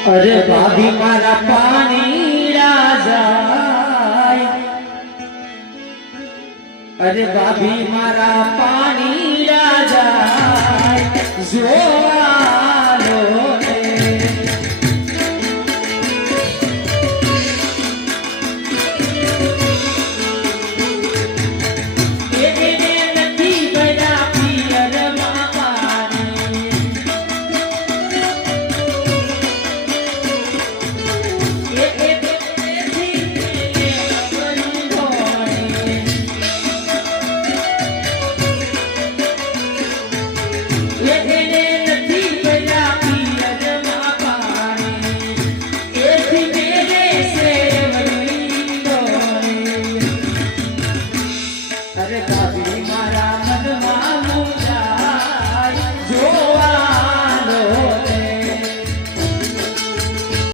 અરે ભાભી મારા પાણી જાય અરે ભાભી મારા પાણી જાય જોવા gente tá vindo.